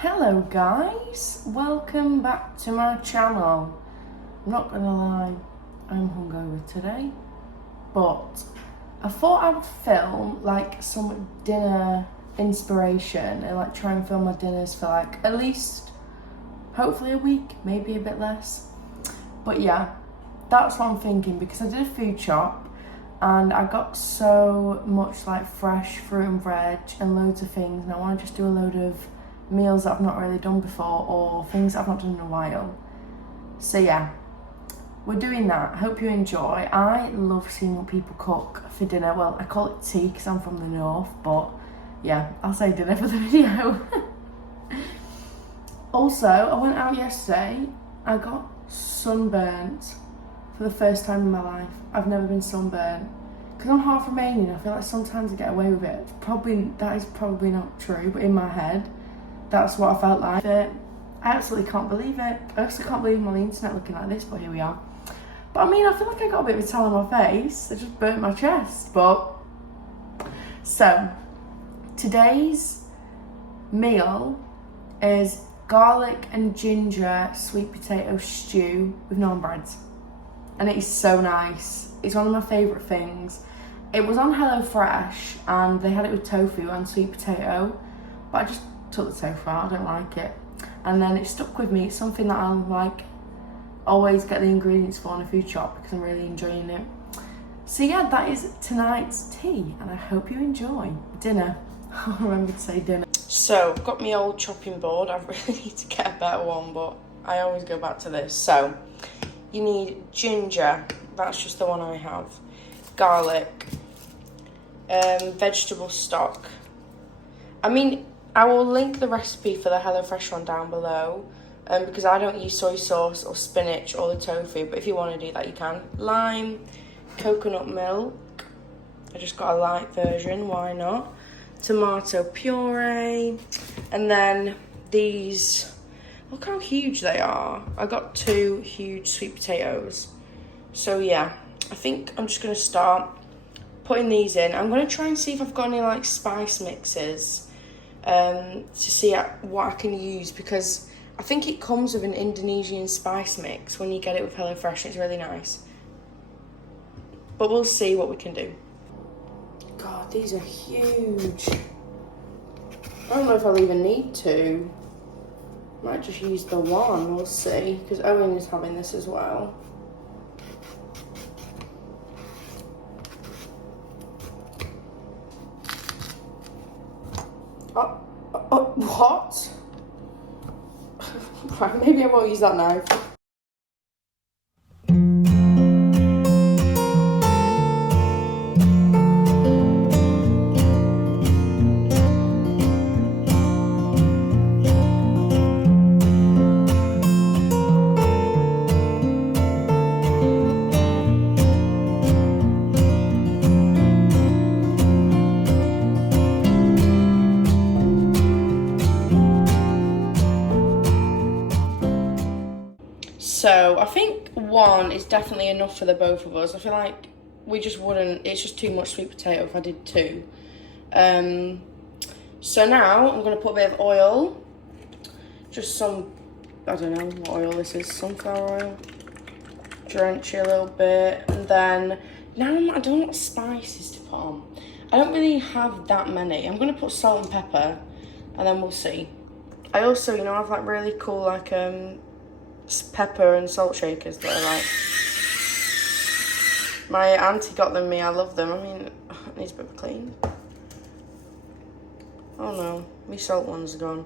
Hello guys, welcome back to my channel. I'm not gonna lie, I'm hungover today, but I thought I would film like some dinner inspiration and like try and film my dinners for like at least hopefully a week, maybe a bit less. But yeah, that's what I'm thinking because I did a food shop and I got so much like fresh fruit and veg and loads of things, and I want to just do a load of meals that I've not really done before or things that I've not done in a while. So yeah, we're doing that. Hope you enjoy. I love seeing what people cook for dinner. Well, I call it tea because I'm from the north, but yeah, I'll say dinner for the video. Also, I went out yesterday. I got sunburnt for the first time in my life. I've never been sunburnt. Because I'm half Romanian, I feel like sometimes I get away with it. That is probably not true, but in my head, that's what I felt like. I absolutely can't believe it. I also can't believe I'm on the internet looking like this, but here we are. But I mean, I feel like I got a bit of a tan on my face. I just burnt my chest, but... So, today's meal is garlic and ginger sweet potato stew with naan breads. And it is so nice. It's one of my favourite things. It was on HelloFresh and they had it with tofu and sweet potato, but I just took the tofu out, I don't like it. And then it stuck with me. It's something that I'll like always get the ingredients for in a food shop because I'm really enjoying it. So yeah, that is tonight's tea and I hope you enjoy dinner. I'll remember to say dinner. So I've got my old chopping board. I really need to get a better one, but I always go back to this. So you need ginger, that's just the one I have, garlic, vegetable stock. I mean, I will link the recipe for the HelloFresh one down below because I don't use soy sauce or spinach or the tofu, but if you want to do that you can. Lime, coconut milk, I just got a light version, why not? Tomato puree, and then these, look how huge they are. I got 2 huge sweet potatoes. So yeah, I think I'm just going to start putting these in. I'm going to try and see if I've got any like spice mixes to see what I can use, because I think it comes with an Indonesian spice mix when you get it with HelloFresh. It's really nice. But we'll see what we can do. God, these are huge. I don't know if I'll even need 2. Might just use the one, we'll see, because Owen is having this as well. What? Right, maybe I won't use that knife. So I think 1 is definitely enough for the both of us. I feel like we just wouldn't, it's just too much sweet potato if I did 2. So now I'm going to put a bit of oil, just some, I don't know what oil this is, sunflower oil. Drench it a little bit, and then now I don't know what spices to put on. I don't really have that many. I'm going to put salt and pepper and then we'll see. I also, you know, have like really cool like pepper and salt shakers that are like, my auntie got them me, I love them. I mean, it needs a bit of a clean. Oh no, my salt ones are gone.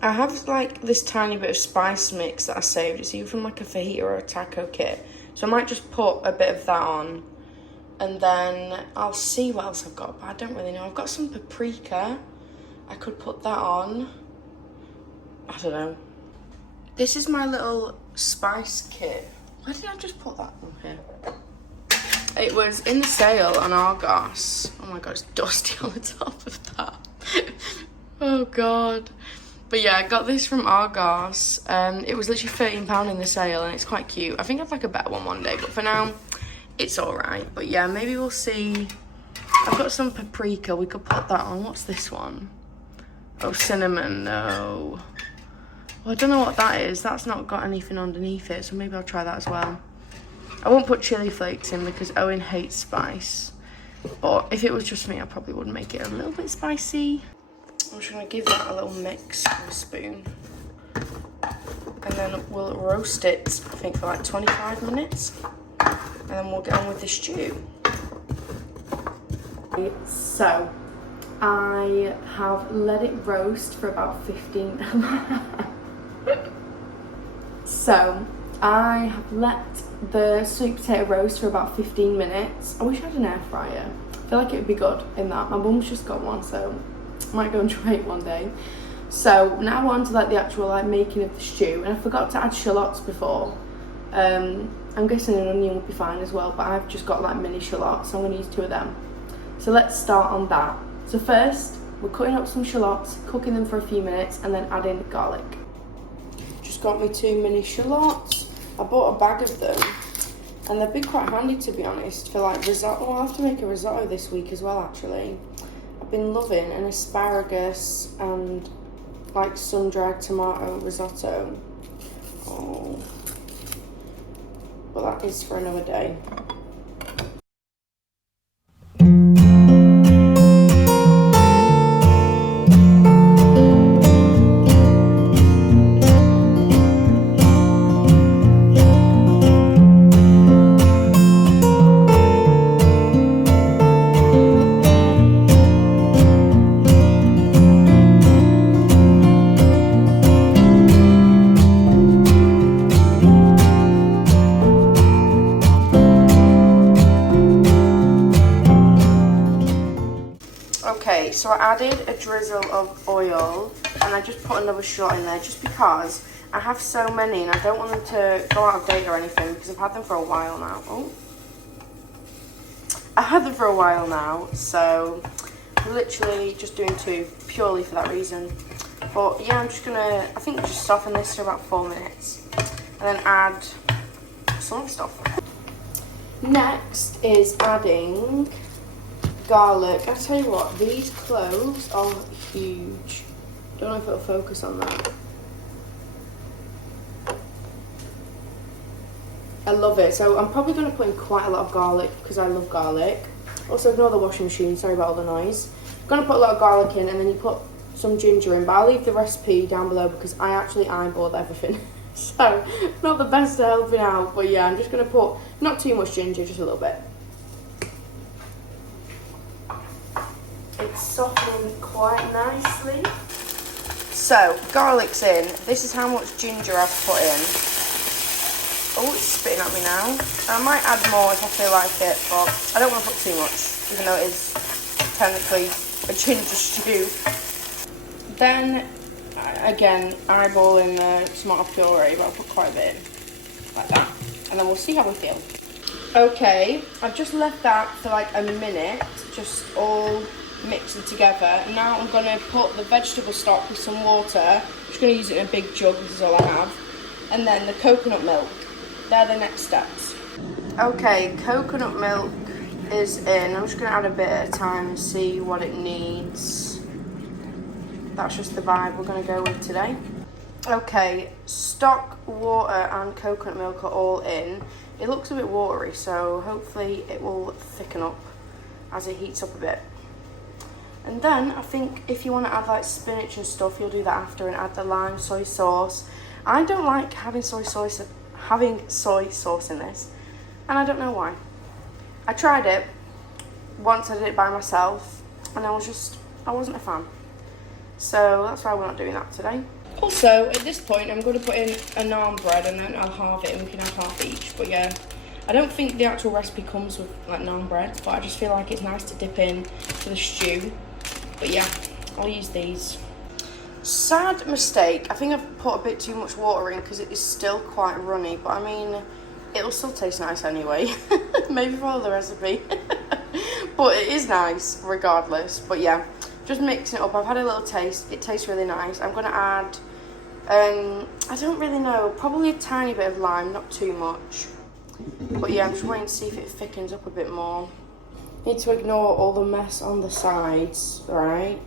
I have like this tiny bit of spice mix that I saved. It's either from like a fajita or a taco kit. So I might just put a bit of that on and then I'll see what else I've got, but I don't really know. I've got some paprika. I could put that on. I don't know. This is my little spice kit. Why did I just put that on here? It was in the sale on Argos. Oh my god, it's dusty on the top of that. Oh god. But yeah, I got this from Argos. It was literally £13 in the sale and it's quite cute. I think I'd like a better one day, but for now, it's alright. But yeah, maybe we'll see. I've got some paprika, we could put that on. What's this one? Oh, cinnamon, no. Well, I don't know what that is. That's not got anything underneath it, so maybe I'll try that as well. I won't put chili flakes in because Owen hates spice. But if it was just me, I probably would make it a little bit spicy. I'm just gonna give that a little mix with a spoon. And then we'll roast it, I think, for like 25 minutes. And then we'll get on with the stew. So, I have let it roast for about 15 So, I have let the sweet potato roast for about 15 minutes. I wish I had an air fryer. I feel like it would be good in that. My mum's just got one, so I might go and try it one day. So now on to like the actual like making of the stew, and I forgot to add shallots before. I'm guessing an onion would be fine as well, but I've just got like mini shallots, so I'm going to use 2 of them. So let's start on that. So first, we're cutting up some shallots, cooking them for a few minutes, and then adding garlic. Just got me 2 mini shallots. I bought a bag of them, and they've been quite handy, to be honest, for like risotto. I'll have to make a risotto this week as well, actually. I've been loving an asparagus and like sun-dried tomato risotto. Oh, but that is for another day. Okay, so I added a drizzle of oil and I just put another shot in there just because I have so many and I don't want them to go out of date or anything because I've had them for a while now. Oh, I've had them for a while now, so I'm literally just doing 2 purely for that reason. But yeah, I'm just gonna, I think just soften this for about 4 minutes and then add some other stuff. Next is adding garlic. I tell you what, these cloves are huge. Don't know if it'll focus on that. I love it. So I'm probably going to put in quite a lot of garlic because I love garlic. Also, ignore the washing machine. Sorry about all the noise. I'm going to put a lot of garlic in and then you put some ginger in. But I'll leave the recipe down below because I actually eyeballed everything. So, not the best at helping out. But yeah, I'm just going to put not too much ginger, just a little bit. It's softening quite nicely. So, garlic's in. This is how much ginger I've put in. Oh, it's spitting at me now. I might add more if I feel like it, but I don't want to put too much, even though it is technically a ginger stew. Then, again, eyeballing the tomato puree, but I'll put quite a bit in, like that. And then we'll see how we feel. Okay, I've just left that for like a minute, just all mix it together. Now I'm going to put the vegetable stock with some water. I'm just going to use it in a big jug, this is all I have. And then the coconut milk. They're the next steps. Okay, coconut milk is in. I'm just going to add a bit at a time and see what it needs. That's just the vibe we're going to go with today. Okay, stock, water and coconut milk are all in. It looks a bit watery, so hopefully it will thicken up as it heats up a bit. And then I think if you want to add like spinach and stuff, you'll do that after and add the lime soy sauce. I don't like having soy sauce in this, and I don't know why. I tried it once, I did it by myself, and I wasn't a fan. So that's why we're not doing that today. Also, at this point, I'm going to put in a naan bread and then I'll halve it and we can have half each. But yeah, I don't think the actual recipe comes with like naan bread, but I just feel like it's nice to dip in to the stew. But yeah, I'll use these. Sad mistake, I think I've put a bit too much water in because it is still quite runny, but I mean, it'll still taste nice anyway. Maybe follow the recipe. But it is nice regardless. But yeah, just mixing it up. I've had a little taste. It tastes really nice. I'm going to add, I don't really know, probably a tiny bit of lime, not too much. But yeah, I'm just waiting to see if it thickens up a bit more. Need to ignore all the mess on the sides, right?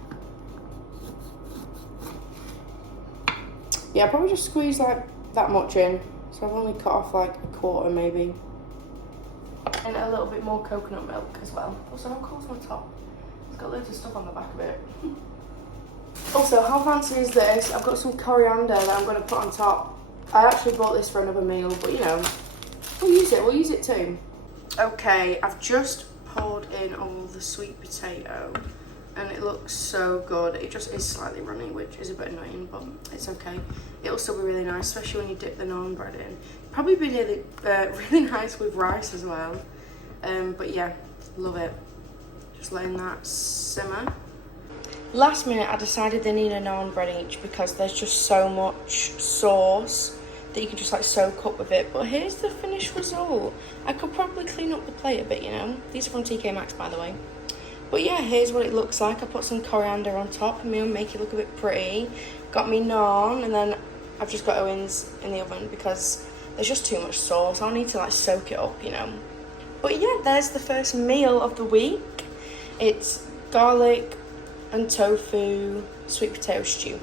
Yeah, I probably just squeeze like that much in. So I've only cut off like a quarter maybe. And a little bit more coconut milk as well. Also, how cool's my top? It's got loads of stuff on the back of it. Also, how fancy is this? I've got some coriander that I'm going to put on top. I actually bought this for another meal, but you know, we'll use it too. Okay, I've just poured in all the sweet potato and it looks so good. It just is slightly runny, which is a bit annoying, but it's okay. It'll still be really nice, especially when you dip the naan bread in. Probably be really, really nice with rice as well. But yeah, love it. Just letting that simmer. Last minute, I decided they need a naan bread each because there's just so much sauce that you can just like soak up with it. But here's the finished result. I could probably clean up the plate a bit, you know. These are from TK Maxx, by the way. But yeah, here's what it looks like. I put some coriander on top and make it look a bit pretty. Got me naan, and then I've just got Owen's in the oven because there's just too much sauce. I'll need to like soak it up, you know. But yeah, there's the first meal of the week. It's garlic and tofu sweet potato stew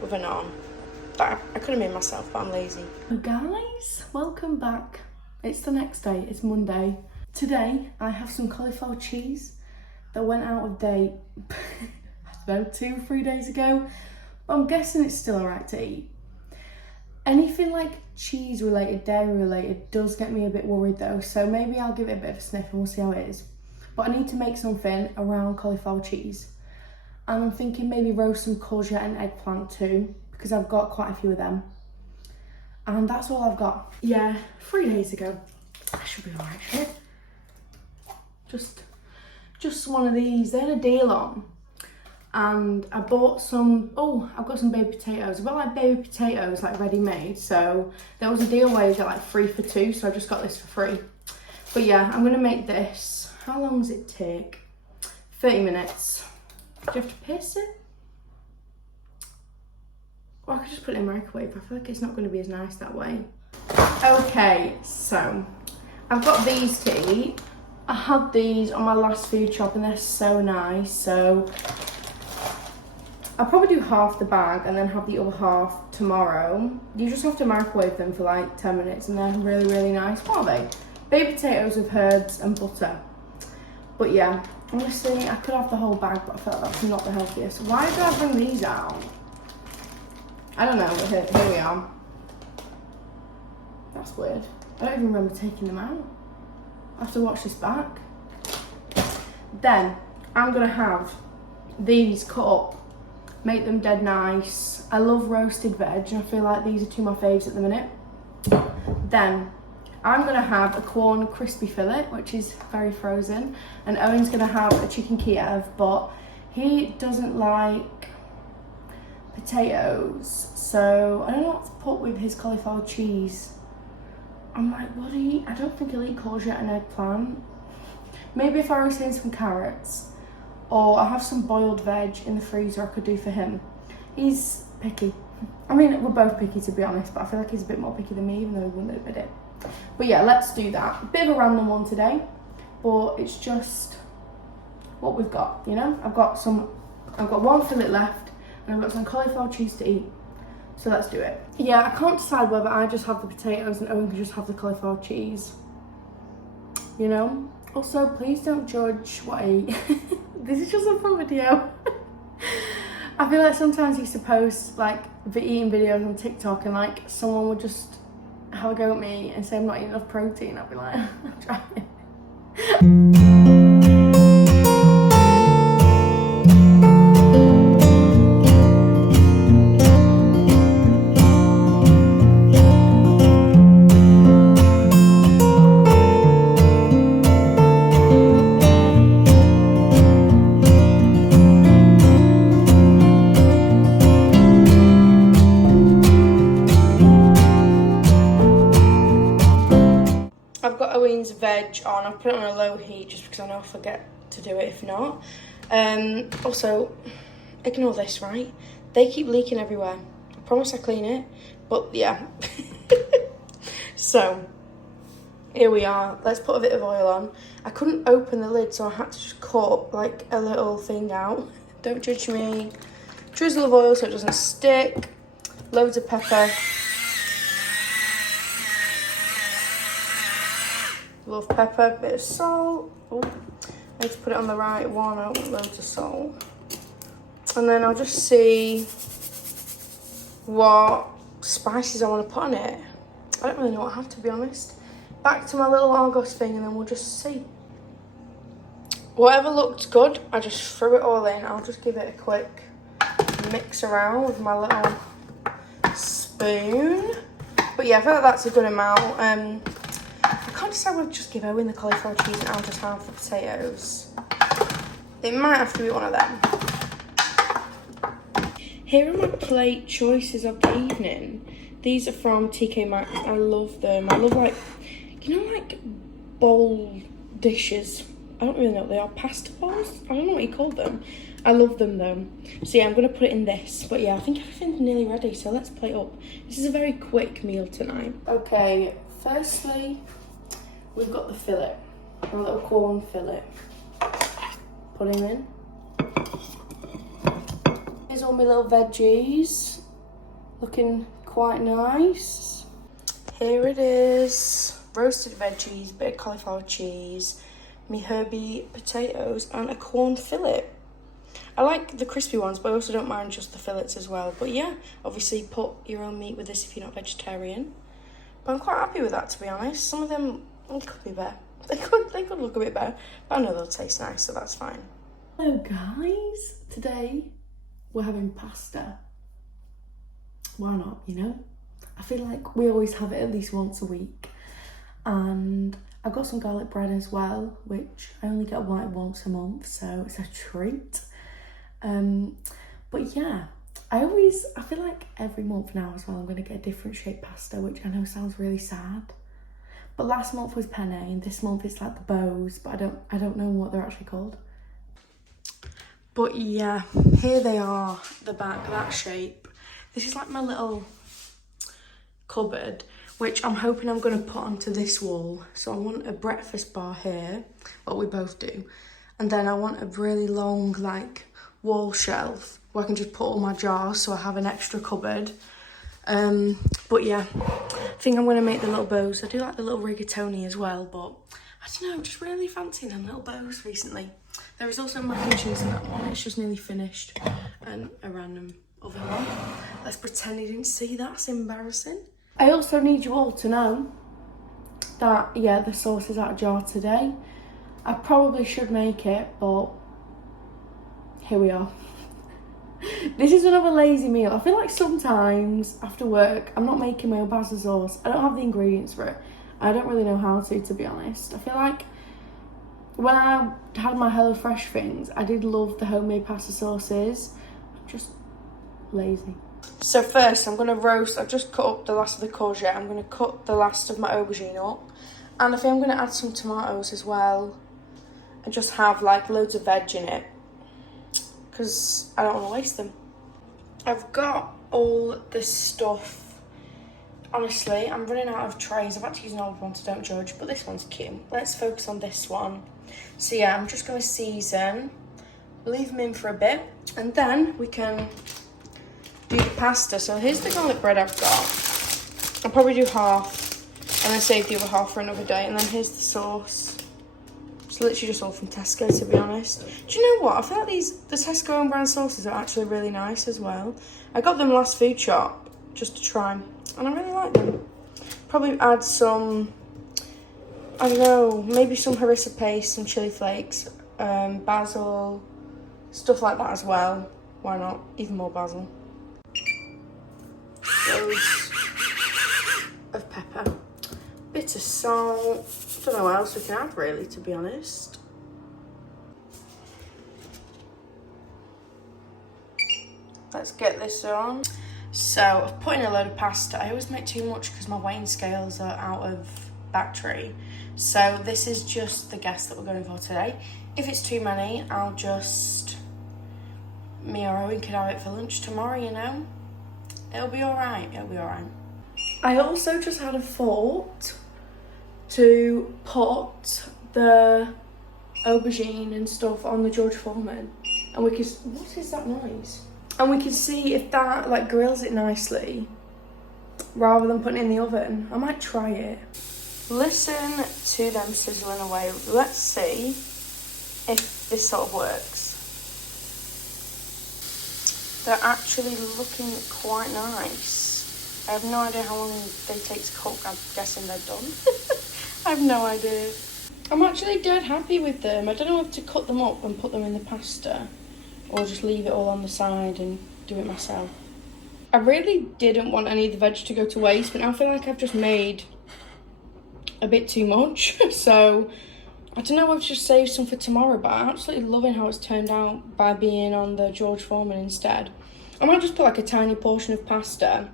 with a naan. That I could have made myself, but I'm lazy. So guys, welcome back. It's the next day, it's Monday. Today, I have some cauliflower cheese that went out of date, I don't know, 2-3 days ago. But I'm guessing it's still alright to eat. Anything like cheese related, dairy related does get me a bit worried though. So maybe I'll give it a bit of a sniff and we'll see how it is. But I need to make something around cauliflower cheese. And I'm thinking maybe roast some courgette and eggplant too, because I've got quite a few of them. And that's all I've got. Yeah, 3 days ago. I should be alright, shit. Just one of these. They had a deal on. And I bought some, I've got some baby potatoes. Well, like baby potatoes, like ready made. So there was a deal where you get like 3 for 2. So I just got this for free. But yeah, I'm gonna make this. How long does it take? 30 minutes. Do you have to pierce it? Or I could just put it in the microwave. I feel like it's not going to be as nice that way. Okay, so I've got these to eat. I had these on my last food shop and they're so nice. So I'll probably do half the bag and then have the other half tomorrow. You just have to microwave them for like 10 minutes and they're really, really nice. What are they? Baby potatoes with herbs and butter. But yeah, honestly, I could have the whole bag, but I felt that's not the healthiest. Why did I bring these out? I don't know, but here we are. That's weird. I don't even remember taking them out. I have to watch this back. Then, I'm gonna have these cut up, make them dead nice. I love roasted veg, and I feel like these are two of my faves at the minute. Then, I'm gonna have a corn crispy fillet, which is very frozen, and Owen's gonna have a chicken Kiev, but he doesn't like potatoes, so I don't know what to put with his cauliflower cheese. I'm like, what do you eat? I don't think he'll eat courgette and eggplant. Maybe if I roast in some carrots, or I have some boiled veg in the freezer I could do for him. He's picky. I mean, we're both picky to be honest, but I feel like he's a bit more picky than me, even though he wouldn't admit it. But yeah, let's do that. A bit of a random one today, but it's just what we've got, you know? I've got one fillet left, and I've got some cauliflower cheese to eat. So let's do it. Yeah, I can't decide whether I just have the potatoes and Owen can just have the cauliflower cheese. You know? Also, please don't judge what I eat. This is just a fun video. I feel like sometimes I used to post like the eating videos on TikTok and like someone would just have a go at me and say I'm not eating enough protein. I'd be like, I'm trying. I've got Owen's veg on. I've put it on a low heat just because I know I'll forget to do it if not. Also, ignore this, right? They keep leaking everywhere. I promise I clean it, but yeah. So, here we are. Let's put a bit of oil on. I couldn't open the lid, so I had to just cut like a little thing out. Don't judge me. Drizzle of oil so it doesn't stick. Loads of pepper. Love pepper, bit of salt. Oh, I need to put it on the right one. I don't want loads of salt. And then I'll just see what spices I want to put on it. I don't really know what I have, to be honest. Back to my little Argos thing, and then we'll just see. Whatever looked good, I just threw it all in. I'll just give it a quick mix around with my little spoon. But yeah, I feel like that's a good amount. I can't decide whether to just give Owen the cauliflower cheese and I'll just have the potatoes. It might have to be one of them. Here are my plate choices of the evening. These are from TK Maxx. I love them. I love, like, you know, like bowl dishes. I don't really know what they are. Pasta bowls? I don't know what you call them. I love them though. So yeah, I'm going to put it in this. But yeah, I think everything's nearly ready. So let's plate up. This is a very quick meal tonight. Okay, firstly, we've got the fillet. A little corn fillet. Put him in. Here's all my little veggies. Looking quite nice. Here it is. Roasted veggies, bit of cauliflower cheese, me herby potatoes and a corn fillet. I like the crispy ones, but I also don't mind just the fillets as well. But yeah, obviously put your own meat with this if you're not vegetarian. But I'm quite happy with that, to be honest. Some of them, they could be better. They could look a bit better, but I know they'll taste nice, so that's fine. Hello guys, today we're having pasta. Why not, you know? I feel like we always have it at least once a week. And I've got some garlic bread as well, which I only get like once a month, so it's a treat. But yeah, I feel like every month now as well, I'm gonna get a different shaped pasta, which I know sounds really sad. But last month was penne, and this month it's like the bows, but I don't know what they're actually called. But yeah, here they are, the back, that shape. This is like my little cupboard, which I'm hoping I'm going to put onto this wall. So I want a breakfast bar here, what we both do. And then I want a really long, like, wall shelf where I can just put all my jars so I have an extra cupboard. But yeah, I think I'm going to make the little bows. I do like the little rigatoni as well, but I don't know, I'm just really fancying them little bows recently. There is also mac and cheese in that one. It's just nearly finished. And a random other one. Let's pretend you didn't see that. It's embarrassing. I also need you all to know that, yeah, the sauce is out of jar today. I probably should make it, but here we are. This is another lazy meal. I feel like sometimes after work, I'm not making my own pasta sauce. I don't have the ingredients for it. I don't really know how to be honest. I feel like when I had my HelloFresh things, I did love the homemade pasta sauces. I'm just lazy. So first I'm going to roast, I've just cut up the last of the courgette. I'm going to cut the last of my aubergine up. And I think I'm going to add some tomatoes as well. And just have like loads of veg in it. Because I don't want to waste them. I've got all this stuff. Honestly, I'm running out of trays. I've had to use an old one, so don't judge. But this one's cute. Let's focus on this one. So yeah, I'm just going to season. Leave them in for a bit. And then we can do the pasta. So here's the garlic bread I've got. I'll probably do half and then save the other half for another day. And then here's the sauce. It's literally just all from Tesco, to be honest. Do you know what? I feel like the Tesco own brand sauces are actually really nice as well. I got them last food shop just to try, and I really like them. Probably add some, I don't know, maybe some harissa paste, some chili flakes, basil, stuff like that as well. Why not? Even more basil. Loads of pepper. Bit of salt. Don't know what else we can add really, to be honest. Let's get this on. So I've put in a load of pasta. I always make too much because my weighing scales are out of battery. So this is just the guess that we're going for today. If it's too many, I'll just, me or Owen can have it for lunch tomorrow, you know. It'll be alright, it'll be alright. I also just had a thought to put the aubergine and stuff on the George Foreman. And we could, what is that noise? And we can see if that like grills it nicely rather than putting it in the oven. I might try it. Listen to them sizzling away. Let's see if this sort of works. They're actually looking quite nice. I have no idea how long they take to cook. I'm guessing they're done. I have no idea. I'm actually dead happy with them. I don't know if to cut them up and put them in the pasta or just leave it all on the side and do it myself. I really didn't want any of the veg to go to waste, but now I feel like I've just made a bit too much. So I don't know if to just save some for tomorrow, but I'm absolutely loving how it's turned out by being on the George Foreman instead. I might just put like a tiny portion of pasta,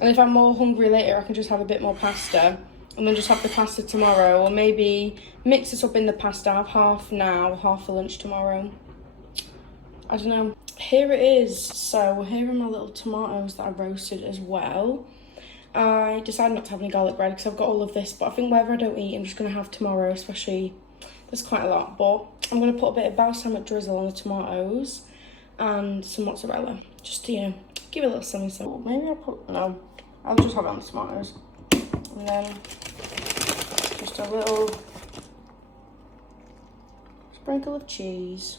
and if I'm more hungry later I can just have a bit more pasta and then just have the pasta tomorrow, or maybe mix it up in the pasta, have half now, half for lunch tomorrow. I don't know. Here it is. So here are my little tomatoes that I roasted as well. I decided not to have any garlic bread because I've got all of this, but I think whatever I don't eat I'm just going to have tomorrow, especially there's quite a lot. But I'm going to put a bit of balsamic drizzle on the tomatoes and some mozzarella, just to, you know, give it a little something. So maybe I'll just have it on the tomatoes. And then just a little sprinkle of cheese.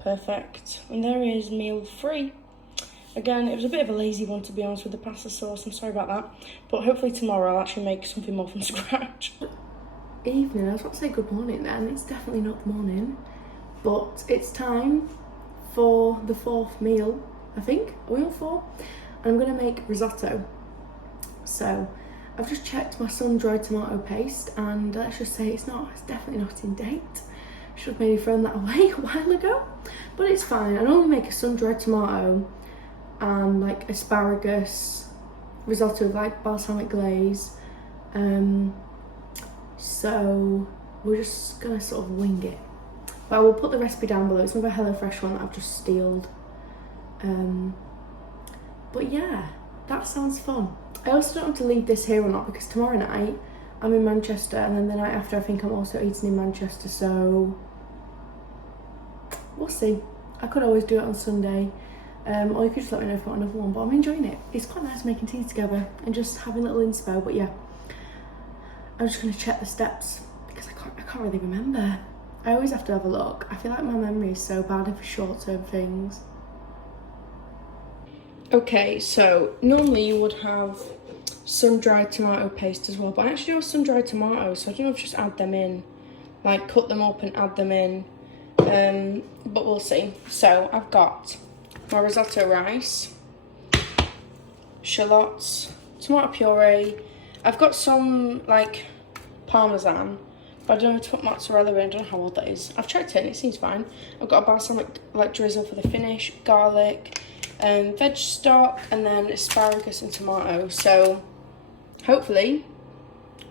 Perfect. And there is meal 3. Again, it was a bit of a lazy one, to be honest, with the pasta sauce. I'm sorry about that. But hopefully tomorrow I'll actually make something more from scratch. Evening. I was about to say good morning then. It's definitely not the morning. But it's time for the 4th meal, I think. Are we on 4? And I'm going to make risotto. So I've just checked my sun-dried tomato paste, and let's just say it's definitely not in date. Should have maybe thrown that away a while ago, but it's fine. I normally make a sun-dried tomato and like asparagus risotto with like balsamic glaze. So we're just gonna sort of wing it. But I will put the recipe down below. It's another HelloFresh one that I've just stealed. But yeah, that sounds fun. I also don't know if to leave this here or not, because tomorrow night I'm in Manchester, and then the night after I think I'm also eating in Manchester, so we'll see. I could always do it on Sunday, or you could just let me know if I want another one, but I'm enjoying it. It's quite nice making tea together and just having a little inspo, but yeah. I'm just going to check the steps because I can't really remember. I always have to have a look. I feel like my memory is so bad for short-term things. Okay, so normally you would have sun-dried tomato paste as well, but I actually have sun-dried tomatoes, so I don't know if just add them in, like cut them up and add them in, but we'll see. So I've got my risotto rice, shallots, tomato puree. I've got some like parmesan, but I don't know to put mozzarella in. I don't know how old that is. I've checked it and it seems fine. I've got a balsamic like drizzle for the finish, garlic, veg stock, and then asparagus and tomato. So hopefully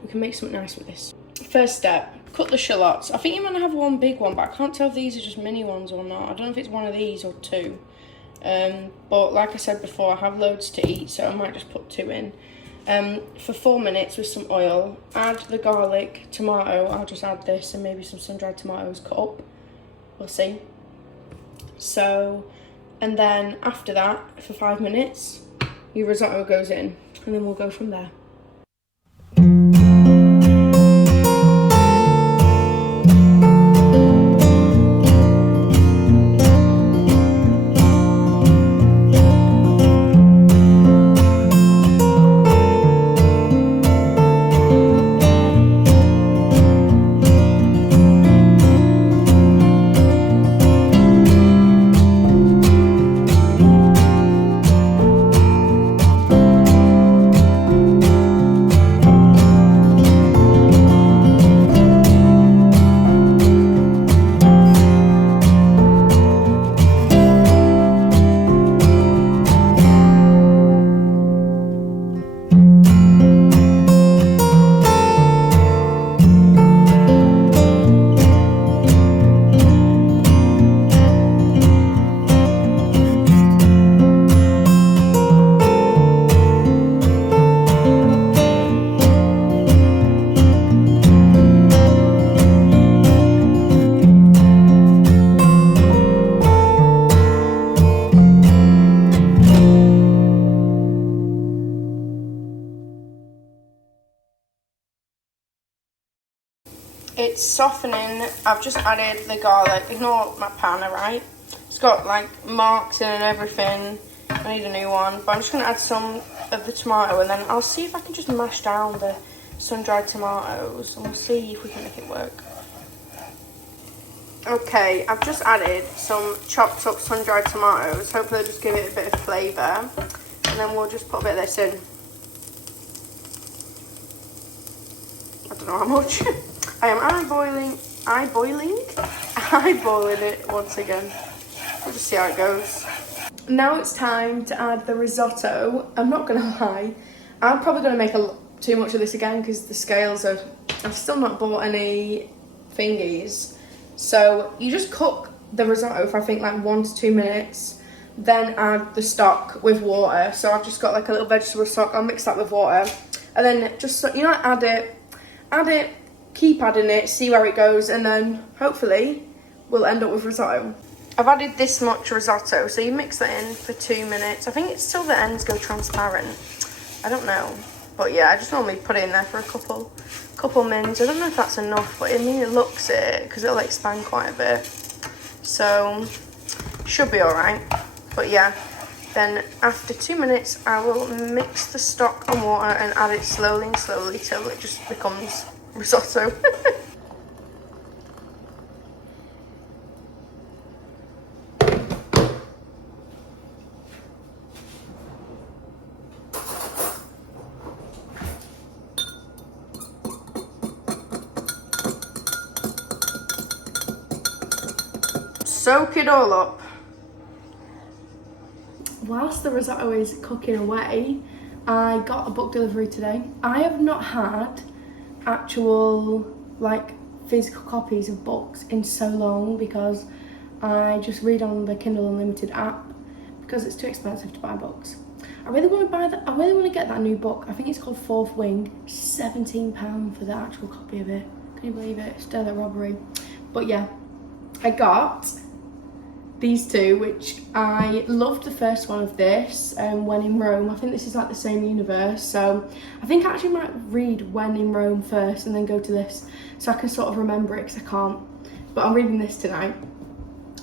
we can make something nice with this. First step, cut the shallots. I think you might have one big one, but I can't tell if these are just mini ones or not. I don't know if it's one of these or 2. But like I said before, I have loads to eat, so I might just put 2 in. For 4 minutes with some oil, add the garlic, tomato. I'll just add this and maybe some sun-dried tomatoes cut up. We'll see. So, and then after that, for 5 minutes, your risotto goes in, and then we'll go from there. It's softening. I've just added the garlic. Ignore my pan, alright? It's got like marks in and everything. I need a new one. But I'm just going to add some of the tomato and then I'll see if I can just mash down the sun-dried tomatoes and we'll see if we can make it work. Okay, I've just added some chopped up sun-dried tomatoes. Hopefully they'll just give it a bit of flavour. And then we'll just put a bit of this in. I don't know how much. I am eyeballing it once again. We'll just see how it goes. Now it's time to add the risotto. I'm not gonna lie, I'm probably gonna make too much of this again because the scales are. I've still not bought any thingies. So you just cook the risotto for I think like 1 to 2 minutes, then add the stock with water. So I've just got like a little vegetable stock. I'll mix that with water, and then just add it, keep adding it, see where it goes, and then hopefully we'll end up with risotto. I've added this much risotto, so you mix that in for 2 minutes. I think it's till the ends go transparent. I don't know, but yeah, I just normally put it in there for a couple mins. I don't know if that's enough, but I mean it looks it because it'll expand quite a bit. So should be all right. But yeah, then after 2 minutes, I will mix the stock and water and add it slowly and slowly till it just becomes risotto. Soak it all up. Whilst the risotto is cooking away, I got a book delivery today. I have not had actual like physical copies of books in so long because I just read on the Kindle Unlimited app because it's too expensive to buy books. I really want to buy that. I really want to get that new book. I think it's called Fourth Wing. £17 for the actual copy of it. Can you believe it? Still a robbery. But yeah, I got these two, which I loved the first one of this, When in Rome. I think this is like the same universe, so I think I actually might read When in Rome first and then go to this so I can sort of remember it because I can't. But I'm reading this tonight.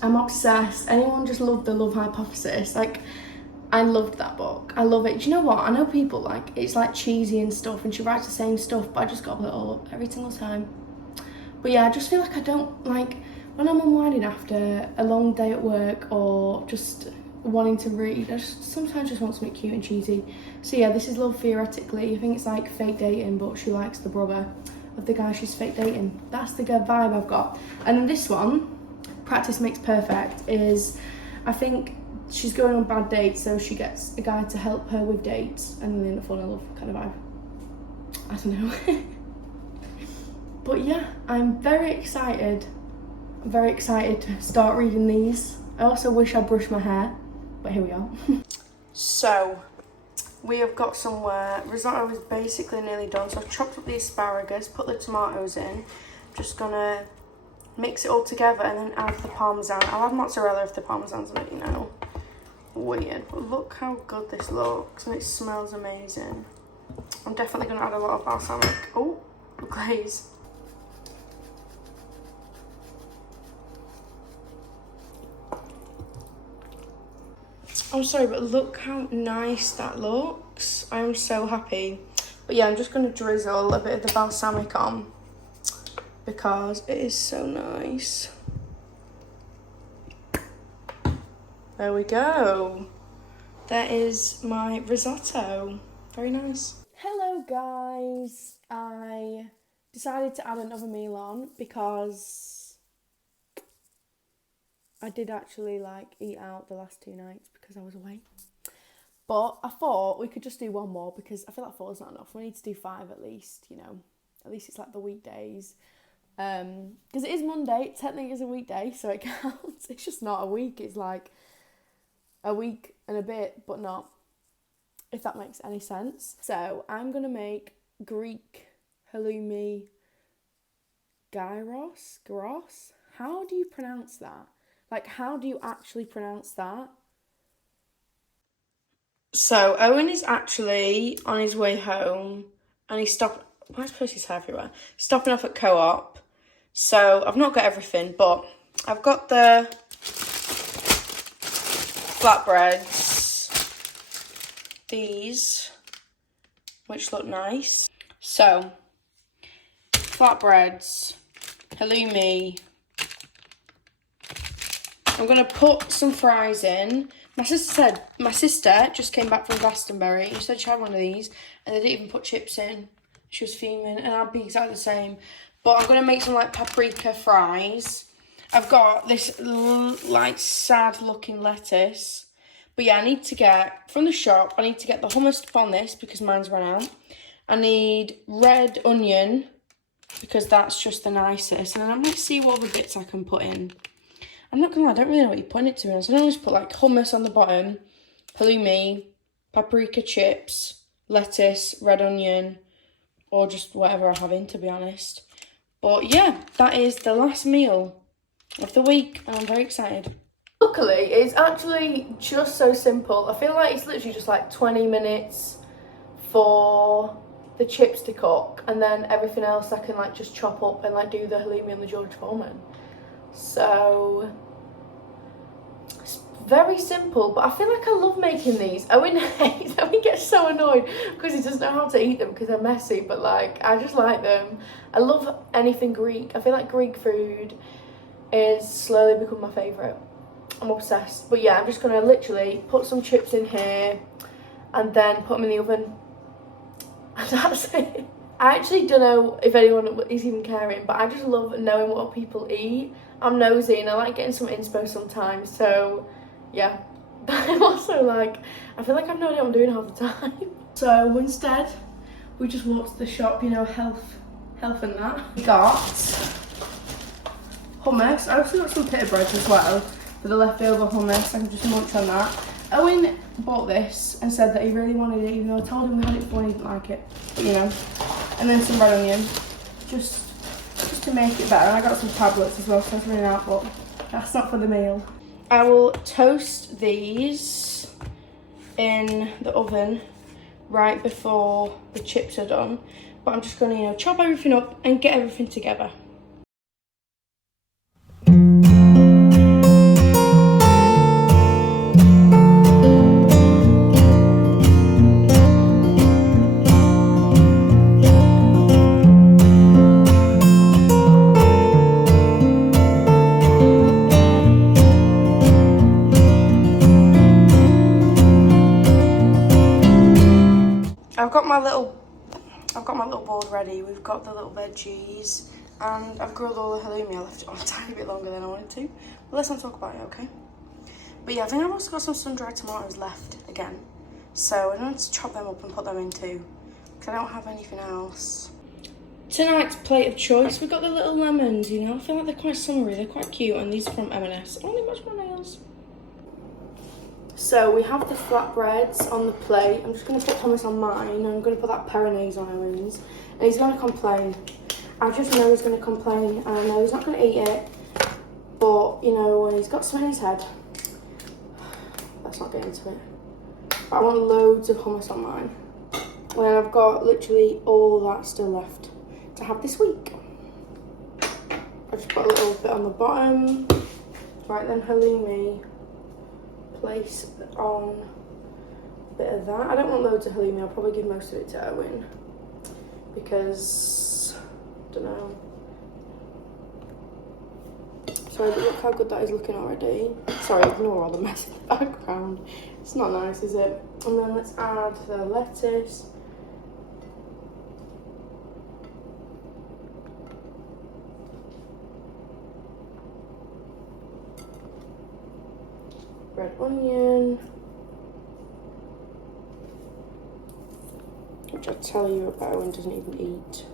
I'm obsessed. Anyone just loved The Love Hypothesis? Like, I loved that book. I love it. Do you know what? I know people like it's like cheesy and stuff and she writes the same stuff, but I just got to put it all up every single time. But yeah, I just feel like I don't like when I'm unwinding after a long day at work or just wanting to read, I sometimes just want something cute and cheesy. So yeah, this is Love Theoretically. I think it's like fake dating, but she likes the brother of the guy she's fake dating. That's the good vibe I've got. And then this one, Practice Makes Perfect, is I think she's going on bad dates, so she gets a guy to help her with dates and then they end up falling in love kind of vibe. I don't know. But yeah, I'm very excited. I'm very excited to start reading these. I also wish I brushed my hair, but here we are. So, we have got somewhere. Risotto is basically nearly done. So I've chopped up the asparagus, put the tomatoes in. Just gonna mix it all together and then add the parmesan. I'll add mozzarella if the parmesan's in it, you know. Weird, but look how good this looks and it smells amazing. I'm definitely gonna add a lot of balsamic. Oh, glaze. I'm sorry, but look how nice that looks. I'm so happy. But yeah, I'm just going to drizzle a bit of the balsamic on because it is so nice. There we go. That is my risotto. Very nice. Hello guys. I decided to add another meal on because I did actually like eat out the last 2 nights because I was away. But I thought we could just do one more because I feel like 4 is not enough. We need to do 5 at least, you know. At least it's like the weekdays. Because it is Monday, technically it's a weekday, so it counts. It's just not a week, it's like a week and a bit, but not, if that makes any sense. So I'm going to make Greek halloumi gyros? How do you pronounce that? Like, how do you actually pronounce that? So, Owen is actually on his way home and he's stopping... Why is Percy's hair everywhere? Stopping off at Co-op So I've not got everything, but I've got the flatbreads, these, which look nice. So, flatbreads, halloumi. I'm going to put some fries in. My sister just came back from Glastonbury. She said she had one of these and they didn't even put chips in. She was fuming, and I'd be exactly the same. But I'm going to make some like paprika fries. I've got this like sad looking lettuce. But yeah, I need to get, from the shop, I need to get the hummus on this because mine's run out. I need red onion because that's just the nicest. And then I might see what other bits I can put in. I'm not gonna lie, I don't really know what you put in it, to be honest. I always put like hummus on the bottom, halloumi, paprika chips, lettuce, red onion, or just whatever I have in, to be honest. But yeah, that is the last meal of the week, and I'm very excited. Luckily, it's actually just so simple. I feel like it's literally just like 20 minutes for the chips to cook, and then everything else I can like just chop up and like do the halloumi and the George Foreman. So it's very simple, but I feel like I love making these. Owen gets so annoyed because he doesn't know how to eat them because they're messy, but like I just like them. I love anything Greek. I feel like Greek food is slowly become my favourite. I'm obsessed. But yeah, I'm just gonna literally put some chips in here and then put them in the oven. And that's it. I actually don't know if anyone is even caring, but I just love knowing what people eat. I'm nosy and I like getting some inspo sometimes, so yeah. But I'm also like, I feel like I've no idea what I'm doing half the time. So instead, we just walked to the shop, you know, health and that. We got hummus. I also got some pita breads as well for the leftover hummus. I can just munch on that. Owen bought this and said that he really wanted it, even though I told him we had it before and he didn't like it. But you know. And then some red onion, just to make it better. And I got some tablets as well, so that's running out, but that's not for the meal. I will toast these in the oven right before the chips are done. But I'm just going to, chop everything up and get everything together. I've got my little board ready. We've got the little veggies, and I've grilled all the halloumi. I left it on a tiny bit longer than I wanted to. But let's not talk about it, okay? But yeah, I think I've also got some sun-dried tomatoes left again. So I need to chop them up and put them in too, because I don't have anything else. Tonight's plate of choice, we've got the little lemons, you know. I feel like they're quite summery, they're quite cute, and these are from M&S. Oh, they match my nails. So we have the flatbreads on the plate. I'm just going to put hummus on mine, and I'm going to put that peronaise on Owen's. And he's going to complain. I just know he's going to complain, and I know he's not going to eat it. But, you know, he's got some in his head. Let's not get into it. But I want loads of hummus on mine. And then I've got literally all that still left to have this week. I just put a little bit on the bottom. Right then, halloumi. Place on a bit of that. I don't want loads of halloumi. I'll probably give most of it to Owen because I don't know. Sorry, but look how good that is looking already. Sorry, ignore all the mess in the background. It's not nice, is it? And then let's add the lettuce. Red onion, which I tell you about Owen doesn't even eat.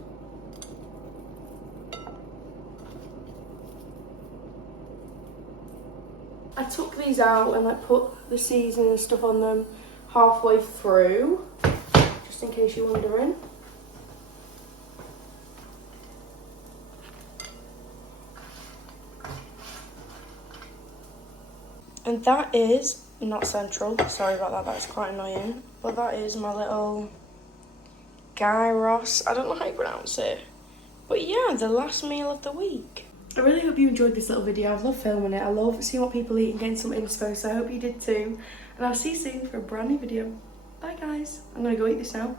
I took these out and like put the seasoning and stuff on them halfway through, just in case you're wondering. And that is not central. Sorry about that, that's quite annoying. But that is my little gyros. I don't know how you pronounce it, But yeah, the last meal of the week. I really hope you enjoyed this little video. I've loved filming it. I love seeing what people eat and getting some inspo, so I hope you did too. And I'll see you soon for a brand new video. Bye guys. I'm gonna go eat this now.